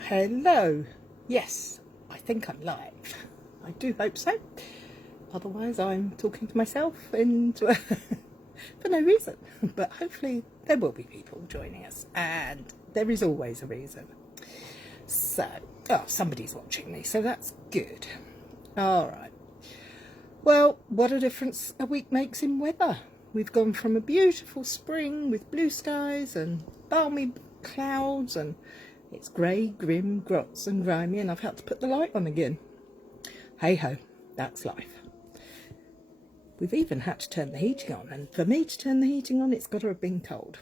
Hello. Yes, I think I'm live. I do hope so. Otherwise, I'm talking to myself and for no reason. But hopefully, there will be people joining us, and there is always a reason. So, somebody's watching me, so that's good. All right. Well, what a difference a week makes in weather. We've gone from a beautiful spring with blue skies and balmy clouds, and it's grey, grim, grots and grimy, and I've had to put the light on again. Hey ho, that's life. We've even had to turn the heating on, and for me to turn the heating on, it's got to have been cold.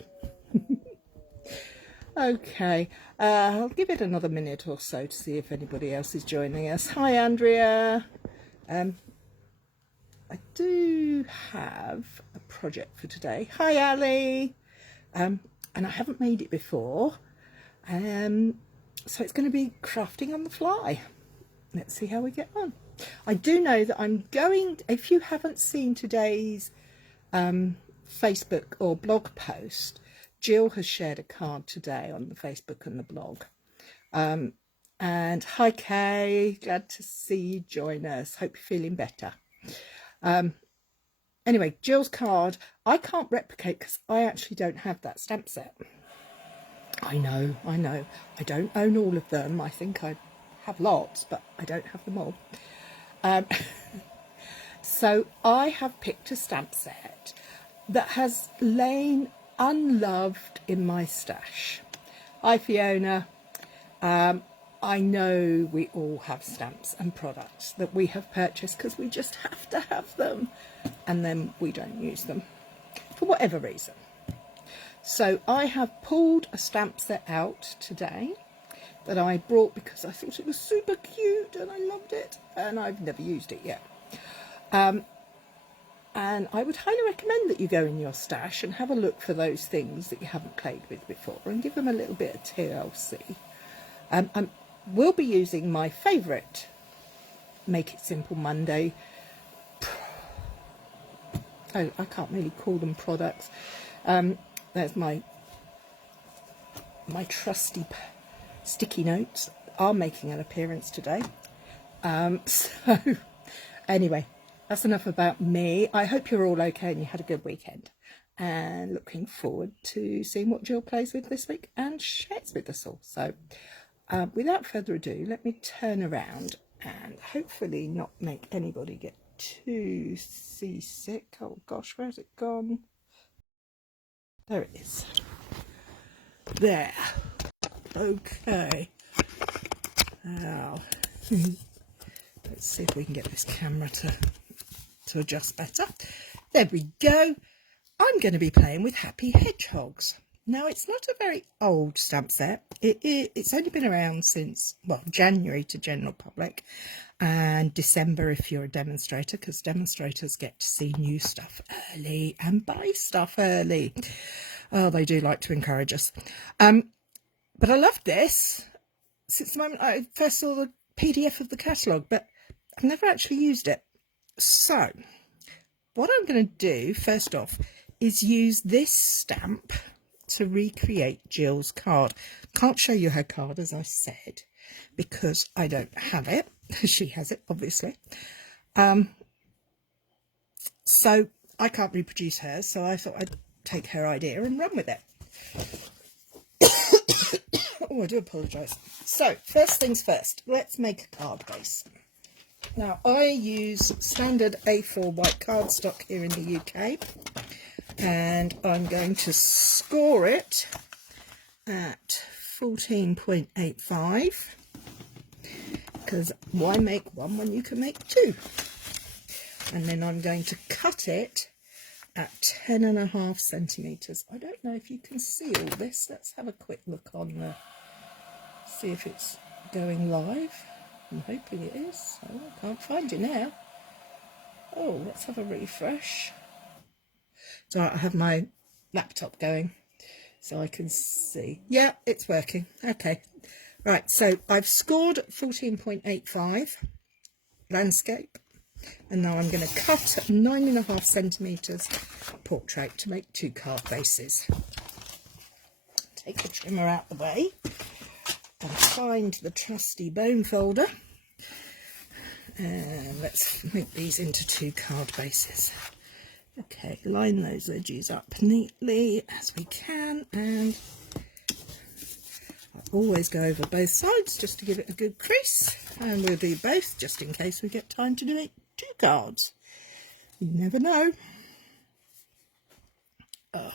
Okay, I'll give it another minute or so to see if anybody else is joining us. Hi, Andrea. I do have a project for today. Hi, Ali. And I haven't made it before. So it's going to be crafting on the fly. Let's see how we get on. I do know that I'm going, if you haven't seen today's Facebook or blog post, Jill has shared a card today on the Facebook and the blog. And hi, Kay. Glad to see you join us. Hope you're feeling better. Anyway, Jill's card, I can't replicate because I actually don't have that stamp set. I know. I don't own all of them. I think I have lots, but I don't have them all. So I have picked a stamp set that has lain unloved in my stash. Hi, Fiona. I know we all have stamps and products that we have purchased because we just have to have them, and then we don't use them for whatever reason. So I have pulled a stamp set out today that I brought because I thought it was super cute and I loved it, and I've never used it yet. And I would highly recommend that you go in your stash and have a look for those things that you haven't played with before and give them a little bit of TLC. We'll be using my favourite Make It Simple Monday. I can't really call them products. There's my trusty sticky notes are making an appearance today. So anyway, that's enough about me. I hope you're all okay and you had a good weekend. And looking forward to seeing what Jill plays with this week and shares with us all. So without further ado, let me turn around and hopefully not make anybody get too seasick. Oh gosh, where's it gone? There it is. There. Okay. Now, let's see if we can get this camera to adjust better. There we go. I'm going to be playing with Happy Hedgehogs. Now, it's not a very old stamp set. It's only been around since, well, January to general public, and December if you're a demonstrator, because demonstrators get to see new stuff early and buy stuff early. Oh, they do like to encourage us. But I loved this since the moment I first saw the PDF of the catalogue, but I've never actually used it. So, what I'm going to do, first off, is use this stamp to recreate Jill's card. Can't show you her card, as I said, because I don't have it. She has it, obviously. So I can't reproduce hers, so I thought I'd take her idea and run with it. Oh, I do apologise. So, first things first, let's make a card base. Now, I use standard A4 white cardstock here in the UK, and I'm going to score it at 14.85, because why make one when you can make two? And then I'm going to cut it at 10.5 centimetres. I don't know if you can see all this. Let's have a quick look on the, see if it's going live. I'm hoping it is. Oh, I can't find it now. Oh, let's have a refresh. So I have my laptop going so I can see. Yeah, it's working. Okay. Right, so I've scored 14.85 landscape, and now I'm going to cut 9.5 centimetres portrait to make two card bases. Take the trimmer out the way. and find the trusty bone folder. And let's make these into 2 card bases. Okay, line those edges up neatly as we can, and I'll always go over both sides just to give it a good crease, and we'll do both just in case we get time to do 2 cards. You never know. Oh.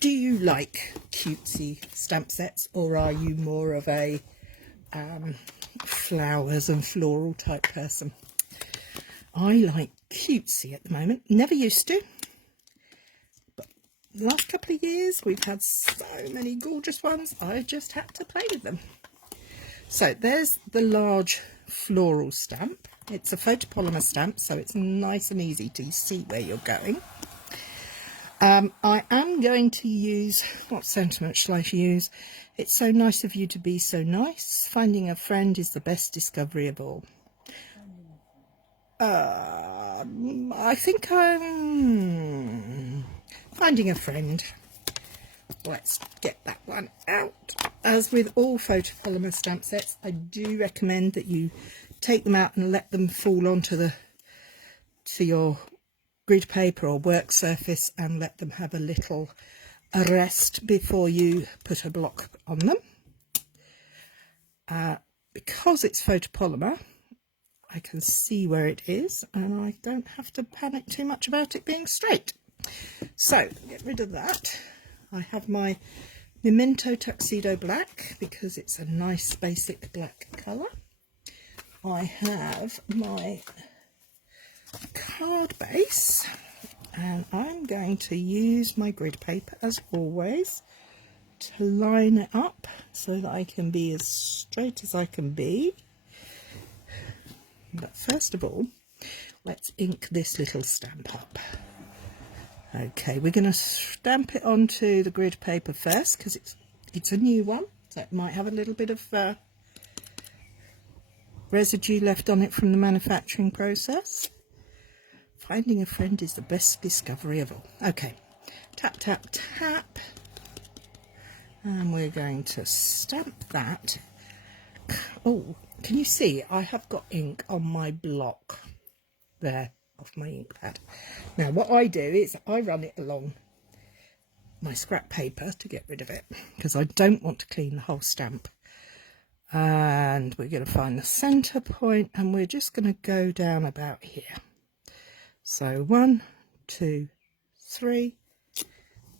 Do you like cutesy stamp sets, or are you more of a flowers and floral type person? I like cutesy at the moment. Never used to, but the last couple of years we've had so many gorgeous ones, I just had to play with them. So there's the large floral stamp. It's a photopolymer stamp, so it's nice and easy to see where you're going. I am going to use, what sentiment shall I use? It's so nice of you to be so nice. Finding a friend is the best discovery of all. I think I'm finding a friend. Let's get that one out. As with all photopolymer stamp sets, I do recommend that you take them out and let them fall onto your grid paper or work surface, and let them have a little rest before you put a block on them. Because it's photopolymer, I can see where it is, and I don't have to panic too much about it being straight. So get rid of that. I have my Memento Tuxedo Black because it's a nice basic black colour. I have my card base, and I'm going to use my grid paper as always to line it up so that I can be as straight as I can be. But first of all, let's ink this little stamp up. Okay, we're going to stamp it onto the grid paper first because it's a new one, so it might have a little bit of residue left on it from the manufacturing process. Finding a friend is the best discovery of all. Okay, tap, tap, tap. And we're going to stamp that. Oh, can you see? I have got ink on my block there off my ink pad. Now, what I do is I run it along my scrap paper to get rid of it because I don't want to clean the whole stamp. And we're going to find the centre point, and we're just going to go down about here. So 1, 2, 3,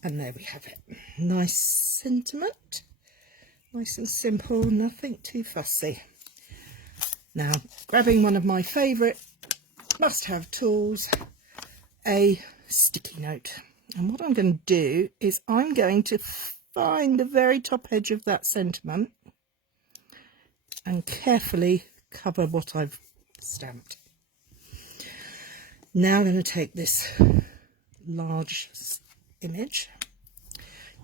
and there we have it. Nice sentiment, nice and simple, nothing too fussy. Now, grabbing one of my favourite must-have tools, a sticky note. And what I'm going to do is I'm going to find the very top edge of that sentiment and carefully cover what I've stamped. Now I'm going to take this large image.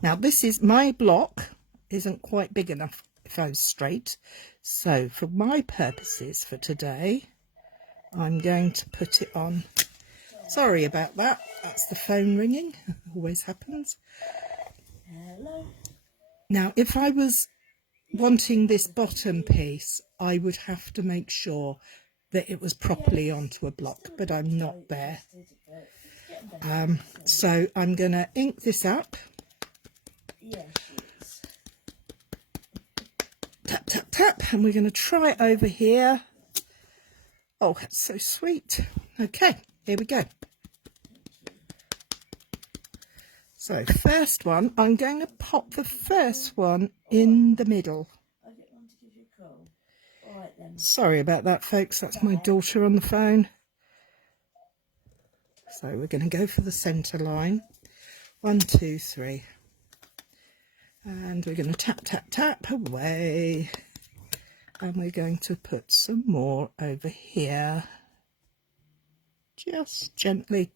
Now this is, my block isn't quite big enough if I was straight, so for my purposes for today I'm going to put it on. Sorry about that, that's the phone ringing, always happens. Hello. Now if I was wanting this bottom piece, I would have to make sure that it was properly onto a block, but I'm not there. So I'm going to ink this up. Tap, tap, tap, and we're going to try it over here. Oh, that's so sweet. Okay, here we go. So first one, I'm going to pop the first one in the middle. Sorry about that, folks, that's my daughter on the phone. So we're going to go for the centre line. 1, 2, 3. And we're going to tap, tap, tap away. And we're going to put some more over here. Just gently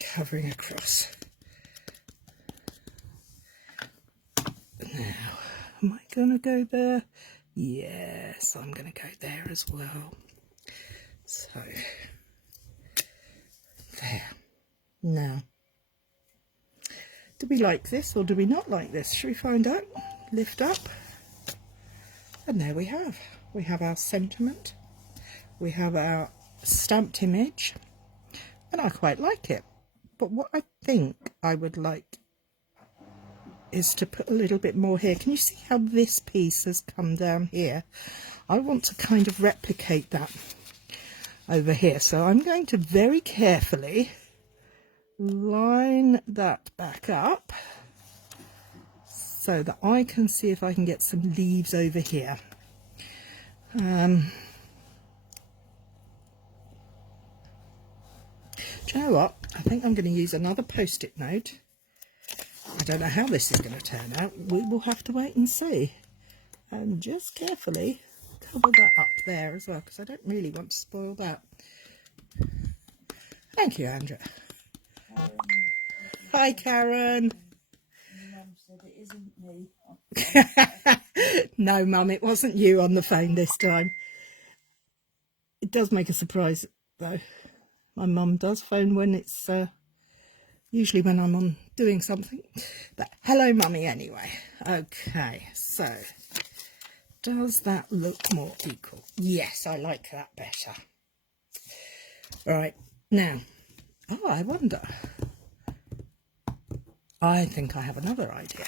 covering across. Now, am I going to go there? Yes, I'm going to go there as well. So, there. Now, Do we like this or do we not like this? Should we find out? Lift up. And there we have. We have our sentiment. We have our stamped image. And I quite like it. But what I think I would like is to put a little bit more here. Can you see how this piece has come down here? I want to kind of replicate that over here. So I'm going to very carefully line that back up so that I can see if I can get some leaves over here. Do you know what? I think I'm going to use another post-it note. I don't know how this is going to turn out. We will have to wait and see. And just carefully cover that up there as well, because I don't really want to spoil that. Thank you, Andrea. Hi, Karen. Mum said it isn't me. No, Mum, it wasn't you on the phone this time. It does make a surprise, though. My mum does phone when it's usually when I'm on doing something. But hello, Mummy, anyway. Okay, so does that look more equal? Yes, I like that better. Right, now, oh, I wonder. I think I have another idea.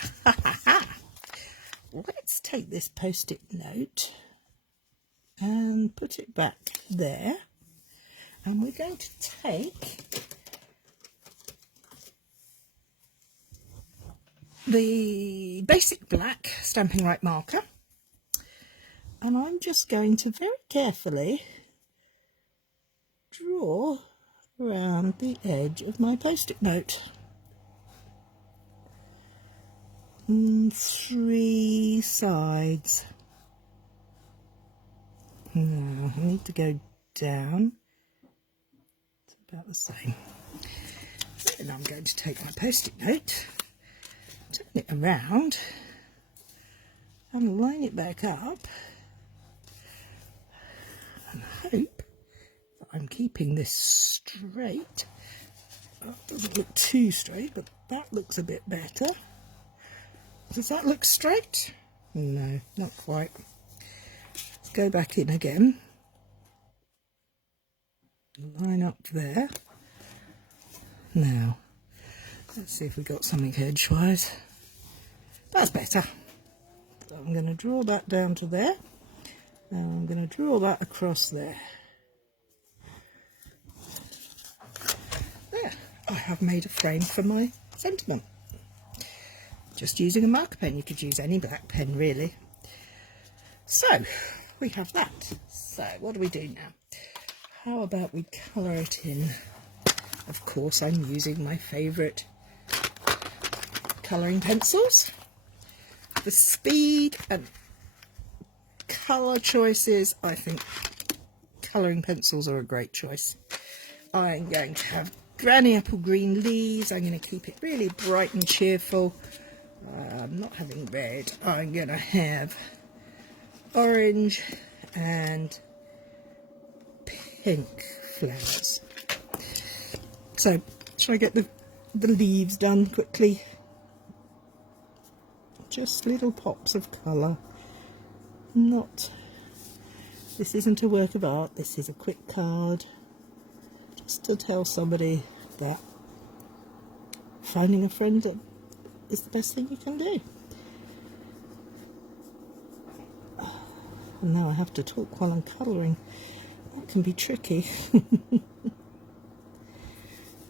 Let's take this post-it note and put it back there. And we're going to take the basic black Stampin' Right marker, and I'm just going to very carefully draw around the edge of my post-it note. 3 sides. Now I need to go down. It's about the same. Then I'm going to take my post-it note, turn it around and line it back up, and hope that I'm keeping this straight. That doesn't look too straight, but that looks a bit better. Does that look straight? No, not quite. Let's go back in again. Line up there. Now, let's see if we got something edgewise. That's better. So I'm going to draw that down to there. Now I'm going to draw that across there. There, I have made a frame for my sentiment. Just using a marker pen. You could use any black pen really. So we have that. So what do we do now? How about we colour it in? Of course, I'm using my favourite colouring pencils. For speed and colour choices, I think colouring pencils are a great choice. I'm going to have Granny Apple Green leaves. I'm going to keep it really bright and cheerful. I'm not having red. I'm going to have orange and pink flowers. So, shall I get the leaves done quickly? Just little pops of colour. This isn't a work of art, this is a quick card. Just to tell somebody that finding a friend is the best thing you can do. And now I have to talk while I'm colouring. That can be tricky.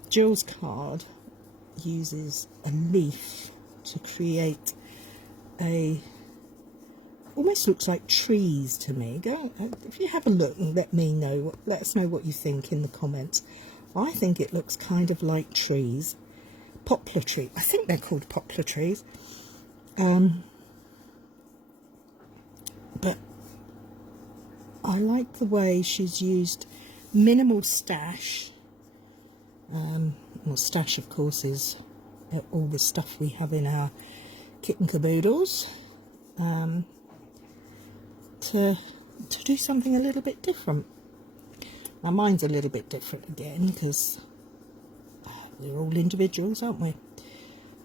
Jill's card uses a leaf to create almost looks like trees to me. Go if you have a look and let us know what you think in the comments. I think it looks kind of like trees. Poplar tree. I think they're called poplar trees. But I like the way she's used minimal stash. Well, stash of course is all the stuff we have in our kitten caboodles. To do something a little bit different. Now mine's a little bit different again because we're all individuals, aren't we?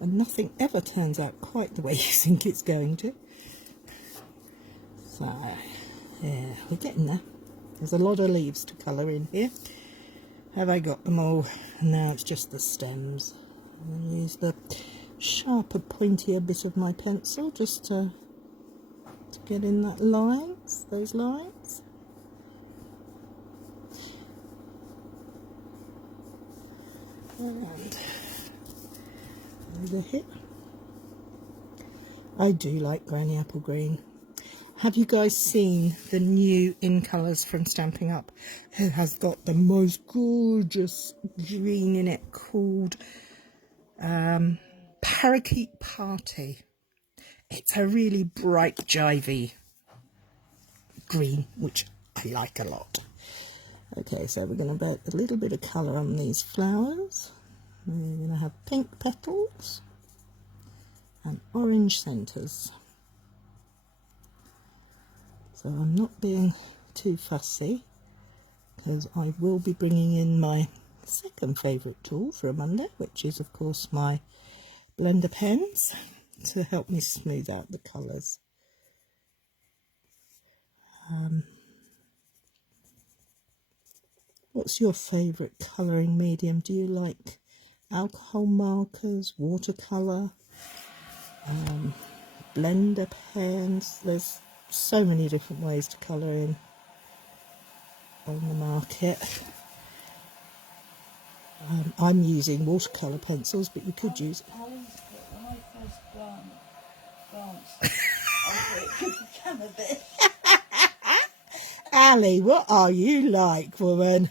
And nothing ever turns out quite the way you think it's going to. So, yeah, we're getting there. There's a lot of leaves to colour in here. Have I got them all? Now it's just the stems. I'll use the sharper, pointier bit of my pencil just to get in that lines, those lines. And over here. I do like Granny Apple Green. Have you guys seen the new in colours from Stampin' Up? It has got the most gorgeous green in it called Parakeet Party. It's a really bright, jivey green, which I like a lot. Okay, so we're going to put a little bit of colour on these flowers. We're going to have pink petals and orange centres. So I'm not being too fussy because I will be bringing in my second favourite tool for a Monday, which is of course my blender pens to help me smooth out the colours. What's your favourite colouring medium? Do you like alcohol markers, watercolour, blender pens? There's so many different ways to colour in on the market. I'm using watercolour pencils, but you could use... When I first glanced, I thought it could become a bit. Ali, what are you like, woman?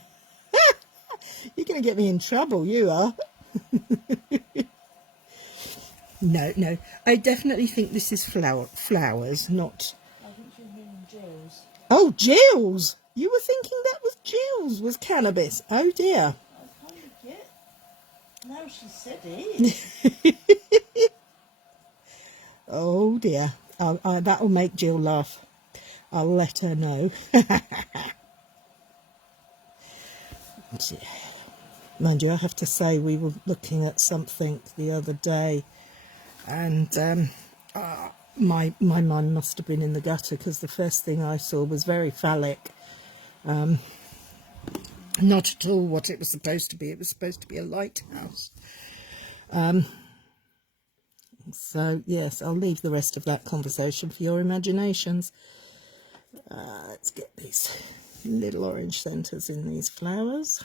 You're going to get me in trouble, you are. No, I definitely think this is flowers, not... I think you're meaning Jill's. Oh, Jill's! You were thinking that was Jill's, was cannabis. Oh, dear. I kind of get. Now she said it. Oh, dear. That'll make Jill laugh. I'll let her know. Mind you, I have to say we were looking at something the other day and my mind must have been in the gutter because the first thing I saw was very phallic. Not at all what it was supposed to be. It was supposed to be a lighthouse. So, yes, I'll leave the rest of that conversation for your imaginations. Let's get these little orange centres in these flowers.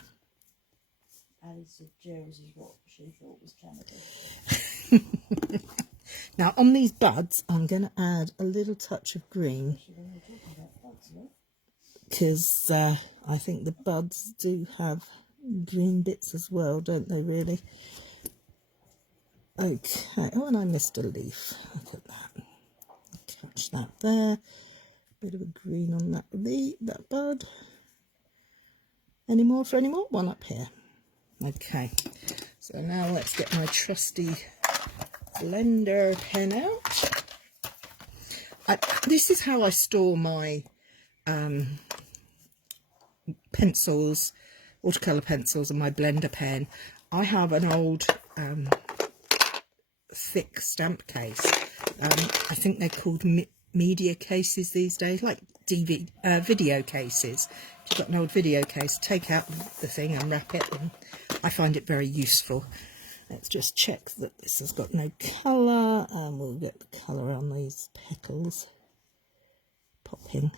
Ali said Jill's is what she thought was cannabis. Now, on these buds, I'm going to add a little touch of green because I think the buds do have green bits as well, don't they, really? Okay, oh, and I missed a leaf. Look at that. Catch that there. Bit of a green on that that bud. Any more for any more? One up here. Okay, so now let's get my trusty blender pen out. This is how I store my pencils, watercolour pencils, and my blender pen. I have an old thick stamp case. I think they're called media cases these days, like video cases. If you've got an old video case, take out the thing, unwrap it, and I find it very useful. Let's just check that this has got no colour, and we'll get the colour on these petals popping.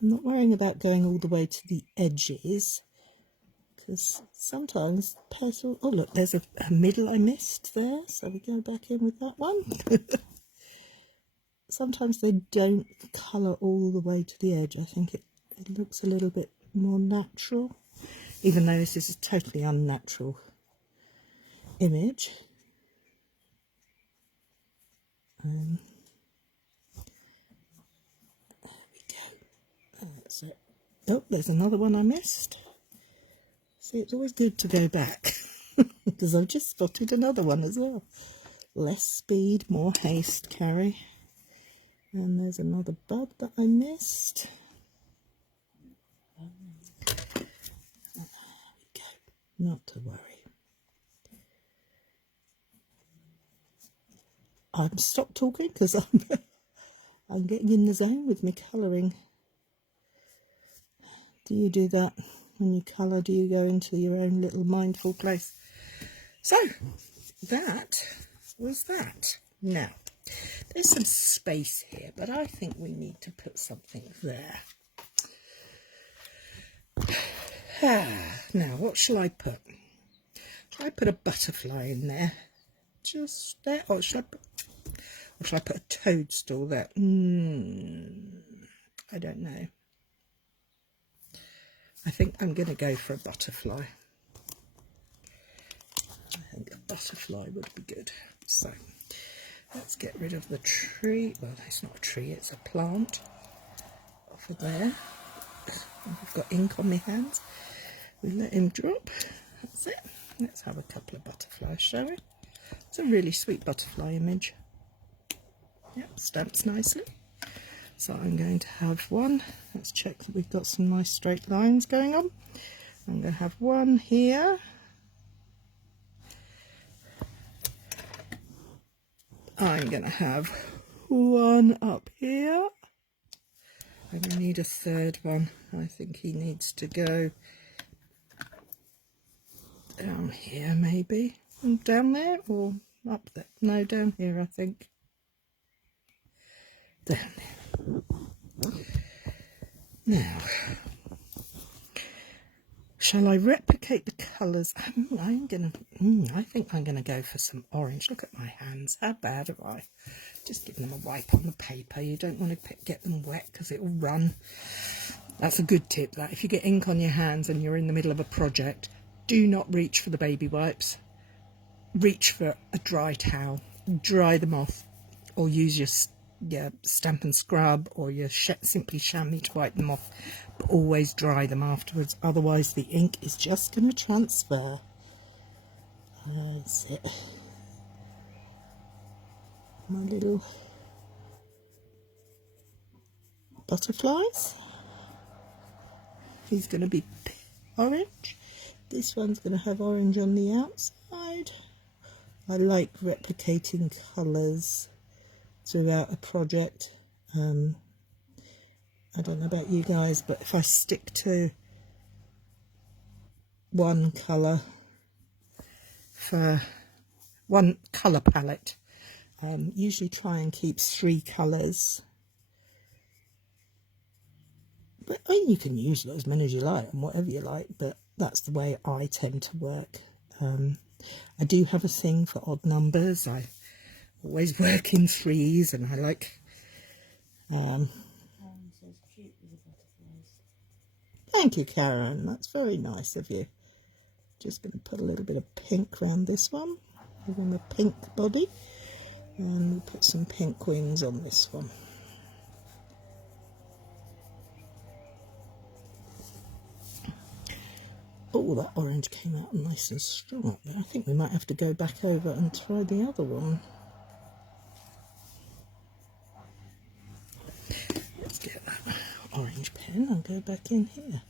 I'm not worrying about going all the way to the edges, because sometimes petal... Oh, look, there's a middle I missed there, so we go back in with that one. Sometimes they don't colour all the way to the edge. I think it looks a little bit more natural, even though this is a totally unnatural image. There we go. That's it. Oh, there's another one I missed. See, it's always good to go back because I've just spotted another one as well. Less speed, more haste, Cary. And there's another bud that I missed. There we go. Not to worry. I'm stopped talking because I'm getting in the zone with me colouring. Do you do that when you colour? Do you go into your own little mindful place? So that was that. Now there's some space here, but I think we need to put something there. Now what shall I put? Shall I put a butterfly in there? Just there? Or shall I put a toadstool there? I don't know. I think I'm going to go for a butterfly. I think a butterfly would be good. So let's get rid of the tree. Well, it's not a tree, it's a plant. Off of there. I've got ink on my hands. We let him drop. That's it. Let's have a couple of butterflies, shall we? It's a really sweet butterfly image. Yep, stamps nicely. So I'm going to have one. Let's check that we've got some nice straight lines going on. I'm going to have one here. I'm going to have one up here. I'm going to need a third one. I think he needs to go down here maybe. Down there or up there? No, down here I think. Down there. Now, shall I replicate the colours? I think I'm gonna go for some orange. Look at my hands. How bad have I? Just giving them a wipe on the paper. You don't want to get them wet because it will run. That's a good tip. That if you get ink on your hands and you're in the middle of a project, do not reach for the baby wipes. Reach for a dry towel. Dry them off, or use your Stampin' Scrub or your Simply Chamois to wipe them off, but always dry them afterwards, otherwise the ink is just going to transfer. That's it. My little butterflies. He's going to be orange. This one's going to have orange on the outside. I like replicating colours throughout a project. I don't know about you guys, but if I stick to one colour for one colour palette, usually try and keep 3 colours. But I mean, you can use as many as you like and whatever you like, but that's the way I tend to work. I do have a thing for odd numbers. I always work in 3s, and I like thank you, Karen, that's very nice of you. Just going to put a little bit of pink around this one, give him a pink body, and we'll put some pink wings on this one. Oh, that orange came out nice and strong up there. I think we might have to go back over and try the other one. Let's get that orange pen and go back in here.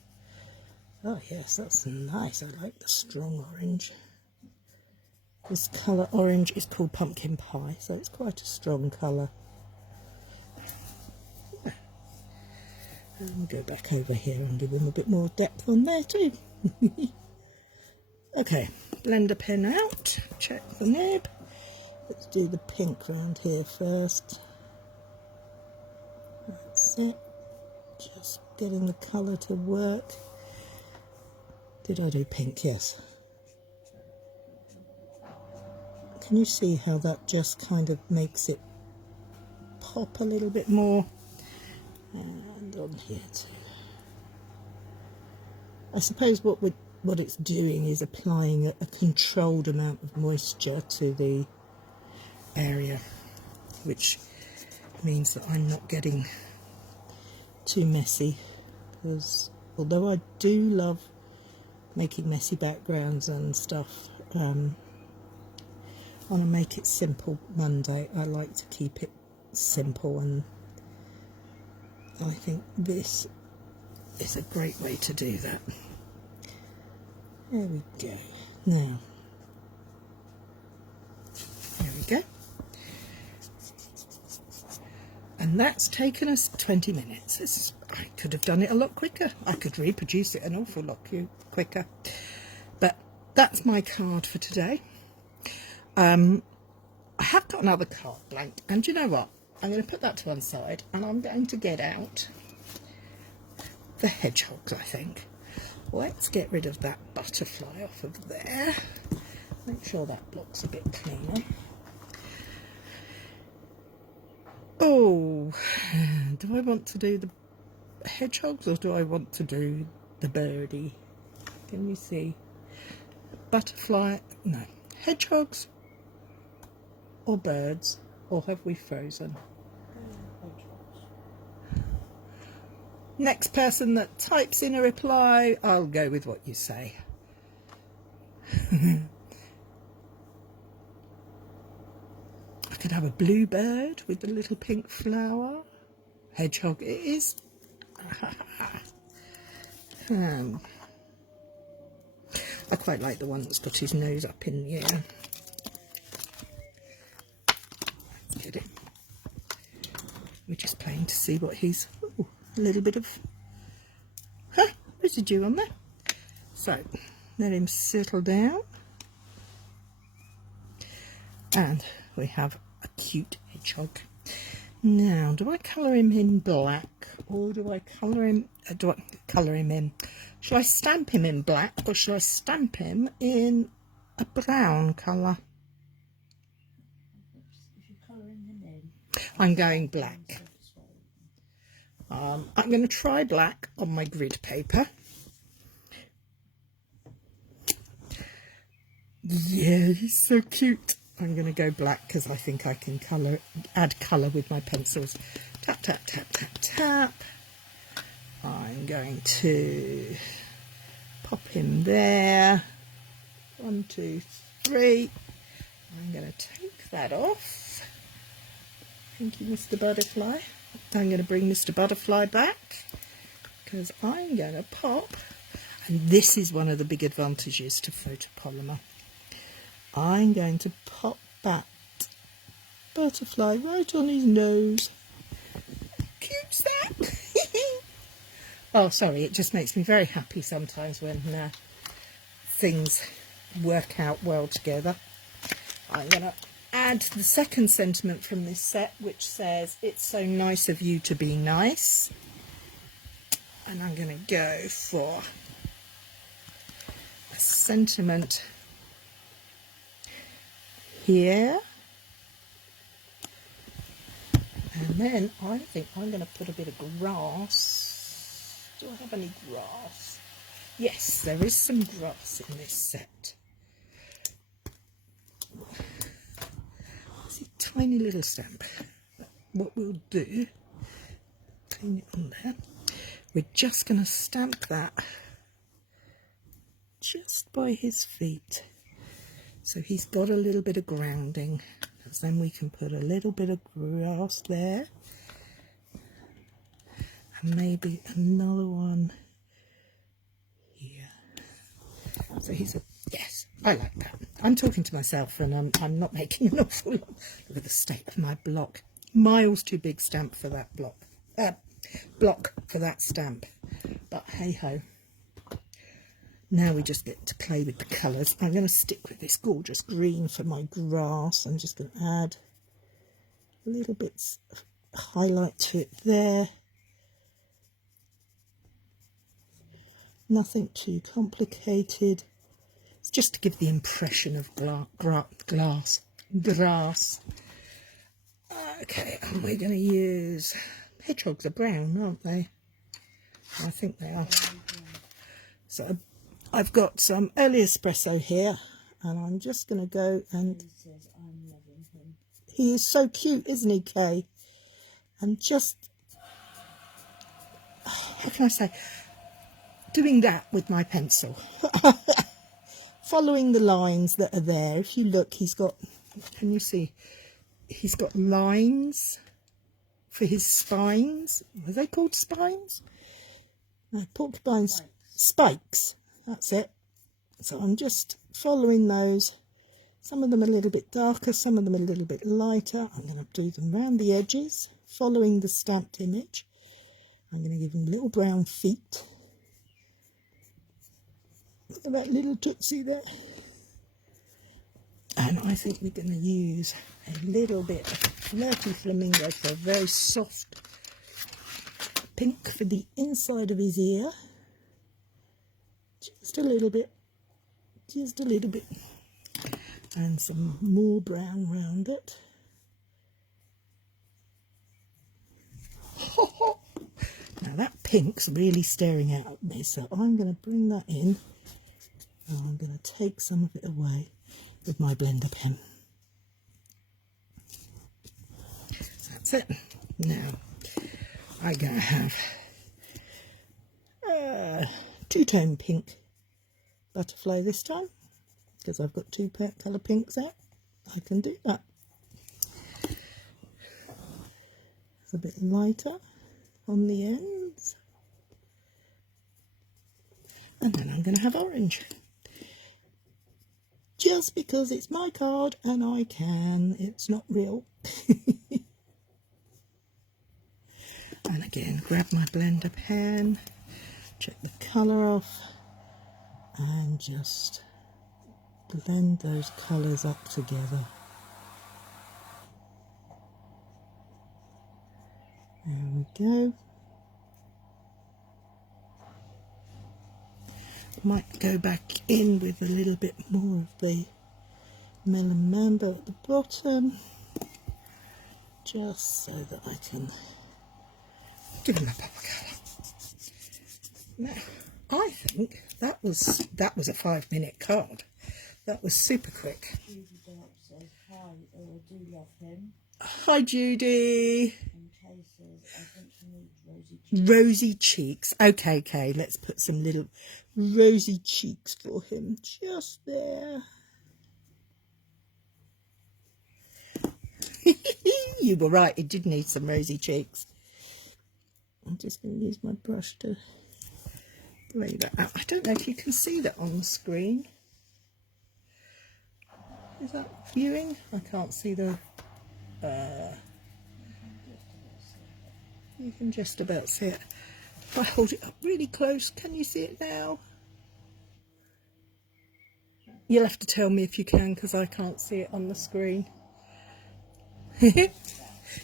Oh yes, that's nice. I like the strong orange. This colour orange is called pumpkin pie, so it's quite a strong colour. And we'll go back over here and give him a bit more depth on there too. Okay, blender pen out, check the nib. Let's do the pink round here first. That's it. Just getting the colour to work. Did I do pink? Yes. Can you see how that just kind of makes it pop a little bit more? And on here too. I suppose what it's doing is applying a controlled amount of moisture to the area, which means that I'm not getting too messy, because although I do love making messy backgrounds and stuff, on a Make It Simple Monday, I like to keep it simple, and I think this is a great way to do that. There we go. Now, there we go. And that's taken us 20 minutes. I could have done it a lot quicker. I could reproduce it an awful lot quicker. But that's my card for today. I have got another card blank. And do you know what? I'm going to put that to one side. And I'm going to get out the hedgehogs, I think. Let's get rid of that butterfly off of there. Make sure that block's a bit cleaner. Oh, do I want to do the hedgehogs or do I want to do the birdie? Can you see? Butterfly, no. Hedgehogs or birds, or have we frozen? Next person that types in a reply, I'll go with what you say. I could have a blue bird with a little pink flower. Hedgehog it is. I quite like the one that's got his nose up in the air. Let's get it. We're just playing to see what he's... Ooh, a little bit of residue on there. So, let him settle down. And we have a cute hedgehog. Now, do I colour him in black or do I colour him... Shall I stamp him in black or shall I stamp him in a brown colour? If you're colouring him in, I'm going black. I'm going to try black on my grid paper. Yeah, he's so cute. I'm going to go black because I think I can add colour with my pencils. Tap, tap, tap, tap, tap. I'm going to pop him there. 1, 2, 3. I'm going to take that off. Thank you, Mr. Butterfly. I'm going to bring Mr. Butterfly back because I'm going to pop, and this is one of the big advantages to photopolymer. I'm going to pop that butterfly right on his nose. How cute's that? Oh, sorry, it just makes me very happy sometimes when things work out well together. I'm going to add the second sentiment from this set, which says, "It's so nice of you to be nice." And I'm going to go for a sentiment here. And then I think I'm going to put a bit of grass. Do I have any grass? Yes, there is some grass in this set. It's a tiny little stamp. What we'll do, clean it on there. We're just going to stamp that just by his feet. So he's got a little bit of grounding. Because then we can put a little bit of grass there. And maybe another one here. So he's a... Yes, I like that. I'm talking to myself and I'm not making an awful lot. Look at the state of my block. Miles too big stamp for that block. Block for that stamp. But hey ho. Now we just get to play with the colours. I'm going to stick with this gorgeous green for my grass. I'm just going to add little bits of highlight to it there. Nothing too complicated. It's just to give the impression of grass. Okay, and we're going to use... Hedgehogs are brown, aren't they? I think they are. So I've got some early espresso here, and I'm just going to go and... he says, "I'm loving him." He is so cute, isn't he, Kay? And just... How can I say? Doing that with my pencil. Following the lines that are there. If you look, he's got... Can you see? He's got lines for his spines. Are they called spines? No, porcupines. Spikes. That's it. So I'm just following those. Some of them a little bit darker, some of them a little bit lighter. I'm going to do them around the edges following the stamped image. I'm going to give him little brown feet. Look at that little tootsie there. And I think we're going to use a little bit of Flirty Flamingo for a very soft pink for the inside of his ear. Just a little bit. Just a little bit. And some more brown round it. Now that pink's really staring out at me, so I'm going to bring that in. And I'm going to take some of it away with my blender pen. That's it. Now I'm going to have two-tone pink butterfly this time, because I've got two colour pinks out. I can do that. It's a bit lighter on the ends. And then I'm going to have orange. Just because it's my card and I can, it's not real. And again, grab my blender pen, check the colour off, and just blend those colours up together. There we go. Might go back in with a little bit more of the melon mambo at the bottom, just so that I can give him a proper colour. Now, I think that was a 5-minute card. That was super quick. Judy Dark says, hi, do love him. Hi, Judy. And Kay says, I think she needs rosy cheeks. Rosy cheeks. Okay, Kay, let's put some little rosy cheeks for him. Just there. You were right, it did need some rosy cheeks. I'm just going to use my brush to lay that out. I don't know if you can see that on the screen. Is that viewing? I can't see the... you can just about see it. If I hold it up really close, can you see it now? You'll have to tell me if you can, because I can't see it on the screen.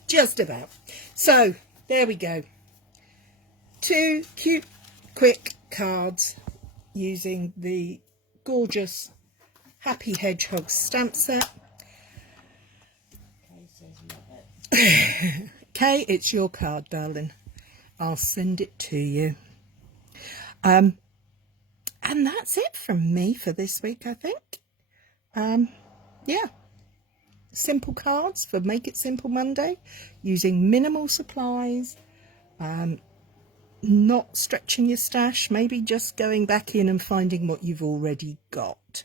Just about. So, there we go. 2 cute, quick cards using the gorgeous Happy Hedgehog stamp set. Kay says, love it. Kay, it's your card, darling. I'll send it to you. And that's it from me for this week, I think. Yeah. Simple cards for Make It Simple Monday, using minimal supplies, not stretching your stash, maybe just going back in and finding what you've already got.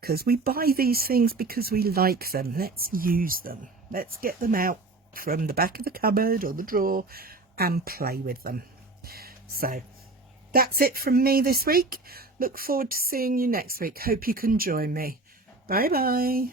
Because we buy these things because we like them. Let's use them. Let's get them out from the back of the cupboard or the drawer and play with them. So that's it from me this week. Look forward to seeing you next week. Hope you can join me. Bye bye.